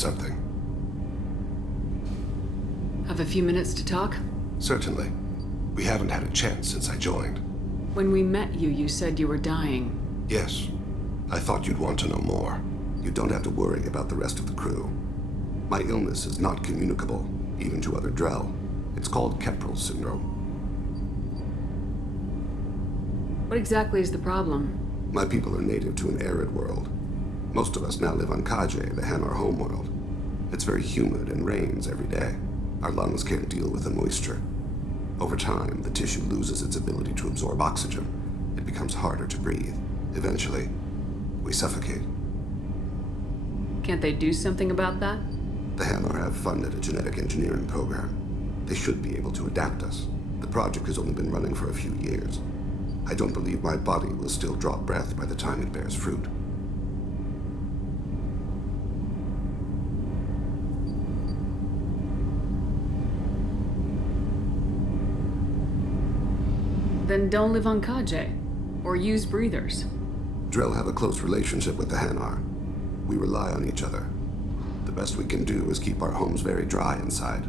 something? Have a few minutes to talk? Certainly. We haven't had a chance since I joined. When we met you, you said you were dying. Yes. I thought you'd want to know more. You don't have to worry about the rest of the crew. My illness is not communicable, even to other Drell. It's called Keprel syndrome. What exactly is the problem? My people are native to an arid world. Most of us now live on Kaje, the Hanar homeworld. It's very humid and rains every day. Our lungs can't deal with the moisture. Over time, the tissue loses its ability to absorb oxygen. It becomes harder to breathe. Eventually, we suffocate. Can't they do something about that? The Hanar have funded a genetic engineering program. They should be able to adapt us. The project has only been running for a few years. I don't believe my body will still draw breath by the time it bears fruit. Then don't live on Kaje, or use breathers. Drell have a close relationship with the Hanar. We rely on each other. The best we can do is keep our homes very dry inside.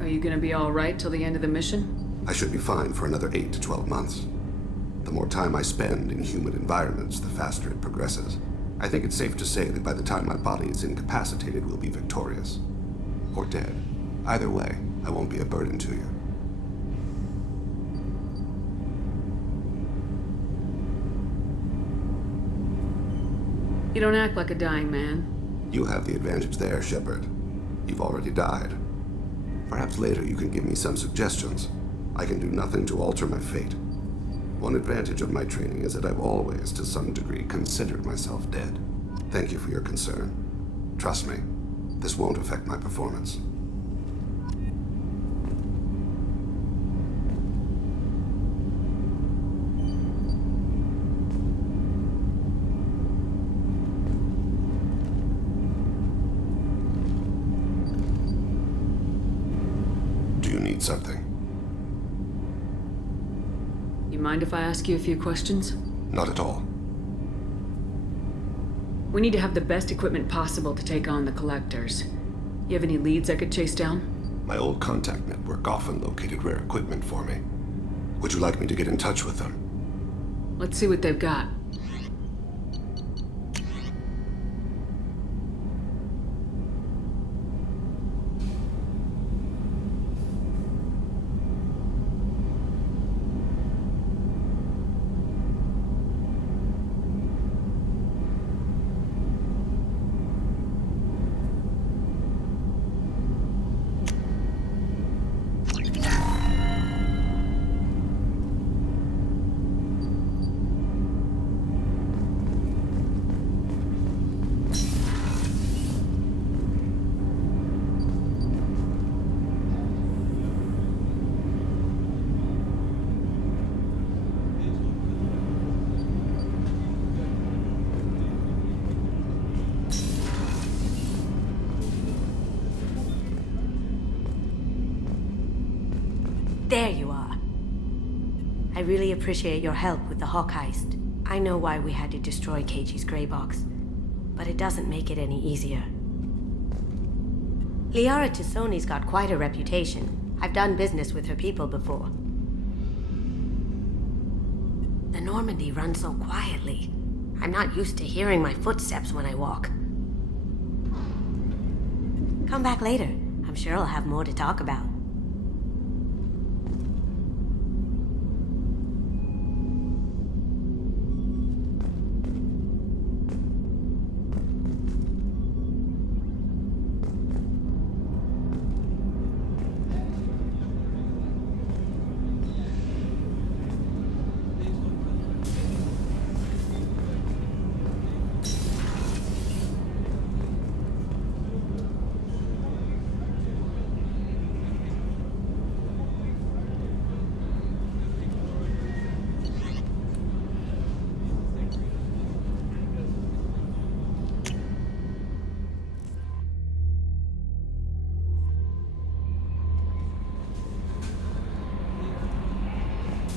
Are you gonna be all right till the end of the mission? I should be fine for another 8 to 12 months. The more time I spend in humid environments, the faster it progresses. I think it's safe to say that by the time my body is incapacitated, we'll be victorious. Or dead. Either way, I won't be a burden to you. You don't act like a dying man. You have the advantage there, Shepard. You've already died. Perhaps later you can give me some suggestions. I can do nothing to alter my fate. One advantage of my training is that I've always, to some degree, considered myself dead. Thank you for your concern. Trust me, this won't affect my performance. Something. You mind if I ask you a few questions? Not at all. We need to have the best equipment possible to take on the collectors. You have any leads I could chase down? My old contact network often located rare equipment for me. Would you like me to get in touch with them? Let's see what they've got. There you are. I really appreciate your help with the Hawk heist. I know why we had to destroy Keiji's gray box, but it doesn't make it any easier. Liara Tassoni's got quite a reputation. I've done business with her people before. The Normandy runs so quietly. I'm not used to hearing my footsteps when I walk. Come back later. I'm sure I'll have more to talk about.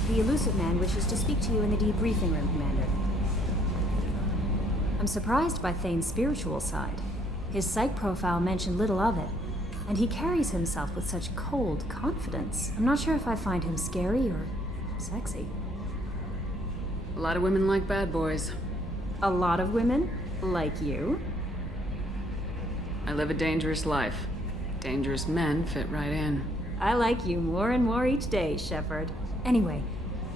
The Elusive Man wishes to speak to you in the debriefing room, Commander. surprised by Thane's spiritual side. His psych profile mentioned little of it, and he carries himself with such cold confidence. I'm not sure if I find him scary or sexy. A lot of women like bad boys. A lot of women? Like you? I live a dangerous life. Dangerous men fit right in. I like you more and more each day, Shepard. Anyway,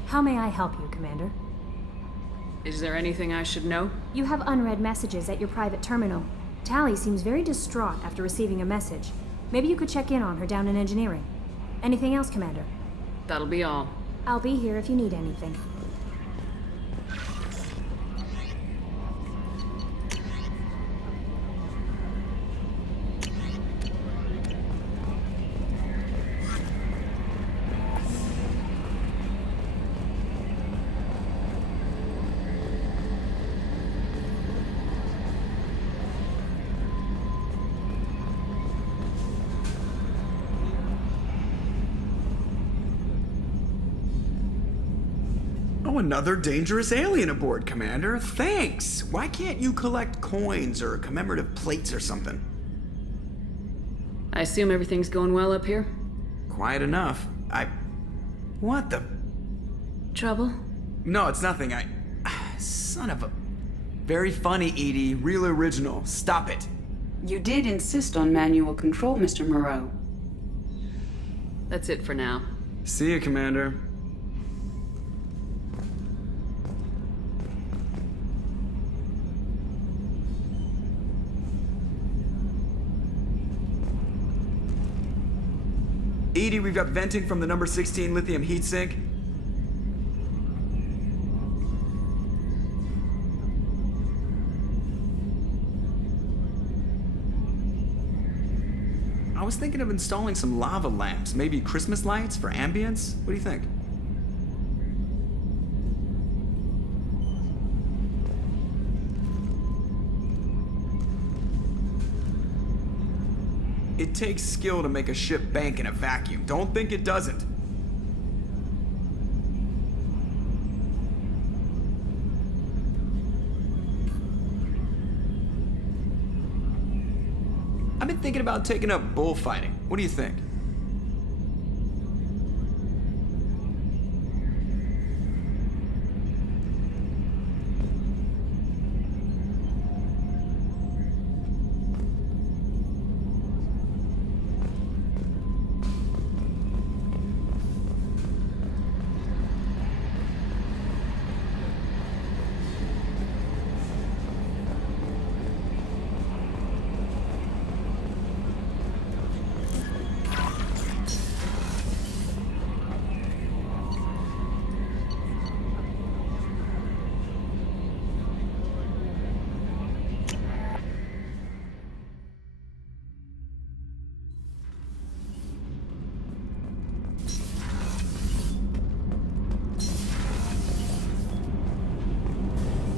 how may I help you, Commander? Is there anything I should know? You have unread messages at your private terminal. Tali seems very distraught after receiving a message. Maybe you could check in on her down in engineering. Anything else, Commander? That'll be all. I'll be here if you need anything. Oh, another dangerous alien aboard, Commander. Thanks! Why can't you collect coins or commemorative plates or something? I assume everything's going well up here? Quiet enough. What the... Trouble? No, it's nothing. Son of a... Very funny, Edie. Real original. Stop it. You did insist on manual control, Mr. Moreau. That's it for now. See you, Commander. Edie, we've got venting from the number 16 lithium heatsink. I was thinking of installing some lava lamps, maybe Christmas lights for ambience. What do you think? It takes skill to make a ship bank in a vacuum. Don't think it doesn't. I've been thinking about taking up bullfighting. What do you think?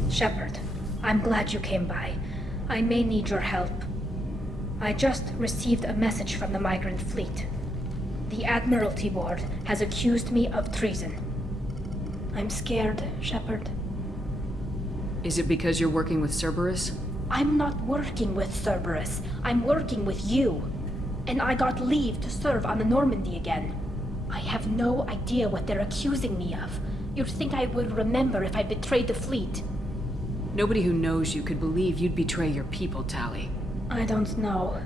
Shepard, I'm glad you came by. I may need your help. I just received a message from the migrant fleet. The Admiralty Board has accused me of treason. I'm scared, Shepard. Is it because you're working with Cerberus? I'm not working with Cerberus. I'm working with you. And I got leave to serve on the Normandy again. I have no idea what they're accusing me of. You'd think I would remember if I betrayed the fleet. Nobody who knows you could believe you'd betray your people, Tali. I don't know.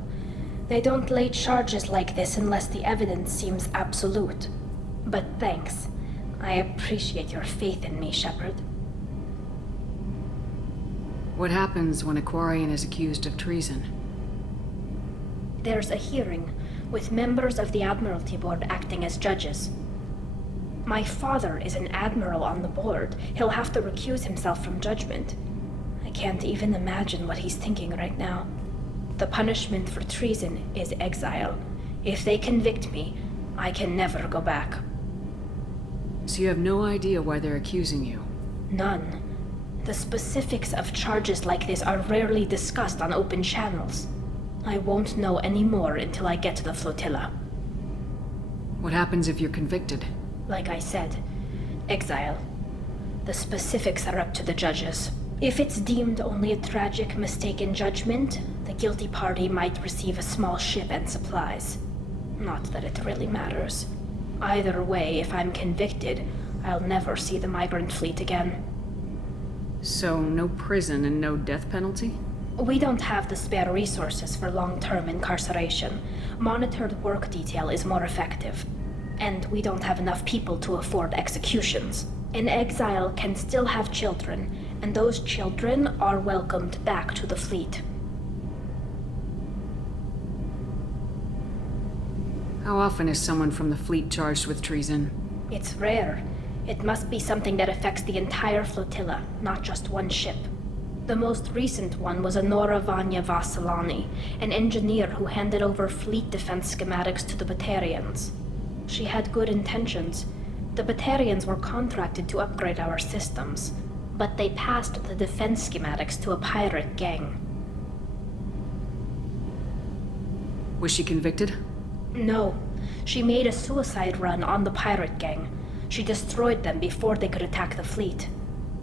They don't lay charges like this unless the evidence seems absolute. But thanks. I appreciate your faith in me, Shepard. What happens when a Quarian is accused of treason? There's a hearing, with members of the Admiralty Board acting as judges. My father is an admiral on the board. He'll have to recuse himself from judgment. I can't even imagine what he's thinking right now. The punishment for treason is exile. If they convict me, I can never go back. So you have no idea why they're accusing you? None. The specifics of charges like this are rarely discussed on open channels. I won't know any more until I get to the flotilla. What happens if you're convicted? Like I said, exile. The specifics are up to the judges. If it's deemed only a tragic mistake in judgment, the guilty party might receive a small ship and supplies. Not that it really matters. Either way, if I'm convicted, I'll never see the migrant fleet again. So, no prison and no death penalty? We don't have the spare resources for long-term incarceration. Monitored work detail is more effective. And we don't have enough people to afford executions. An exile can still have children, and those children are welcomed back to the fleet. How often is someone from the fleet charged with treason? It's rare. It must be something that affects the entire flotilla, not just one ship. The most recent one was Anora Vanya Vassilani, an engineer who handed over fleet defense schematics to the Batarians. She had good intentions. The Batarians were contracted to upgrade our systems, but they passed the defense schematics to a pirate gang. Was she convicted? No. She made a suicide run on the pirate gang. She destroyed them before they could attack the fleet.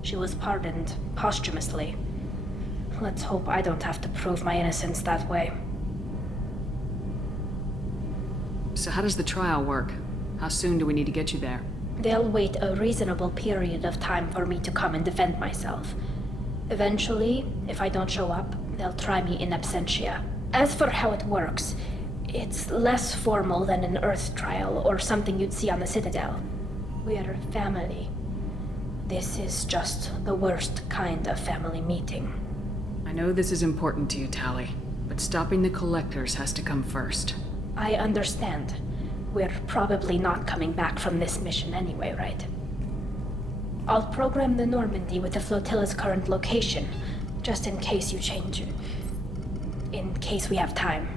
She was pardoned posthumously. Let's hope I don't have to prove my innocence that way. So how does the trial work? How soon do we need to get you there? They'll wait a reasonable period of time for me to come and defend myself. Eventually, if I don't show up, they'll try me in absentia. As for how it works, it's less formal than an Earth trial or something you'd see on the Citadel. We're family. This is just the worst kind of family meeting. I know this is important to you, Tali, but stopping the collectors has to come first. I understand. We're probably not coming back from this mission anyway, right? I'll program the Normandy with the flotilla's current location, just in case you change it. In case we have time.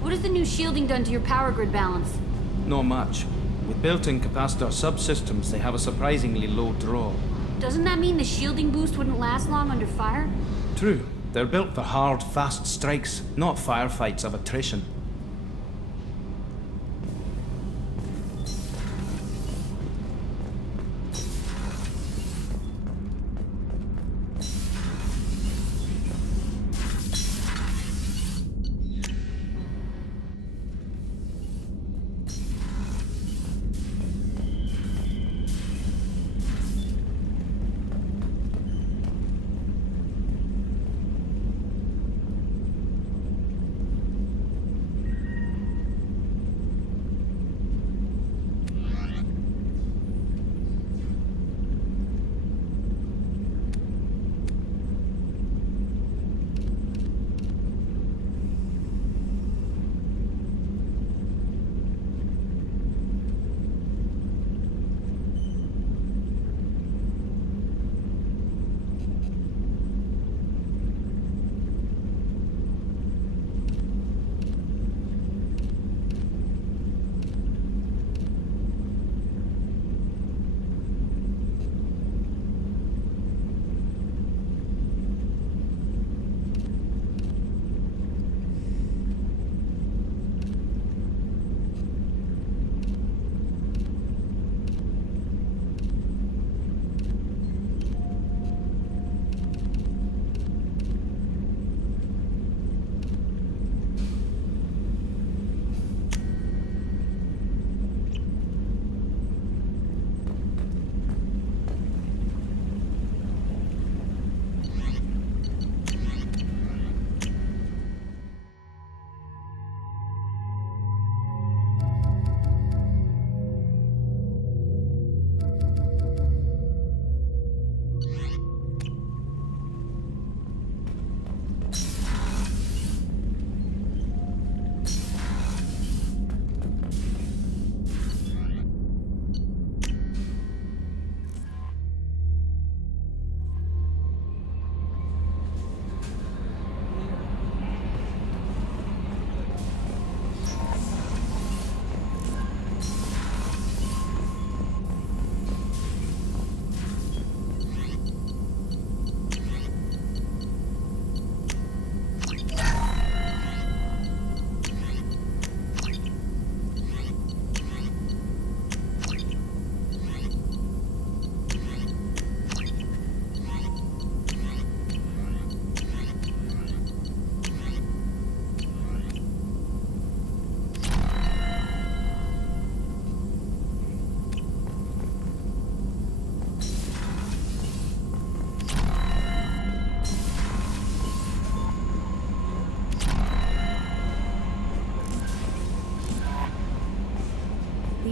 What has the new shielding done to your power grid balance? Not much. With built-in capacitor subsystems, they have a surprisingly low draw. Doesn't that mean the shielding boost wouldn't last long under fire? True. They're built for hard, fast strikes, not firefights of attrition.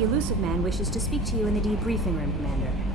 the elusive man wishes to speak to you in the debriefing room, Commander.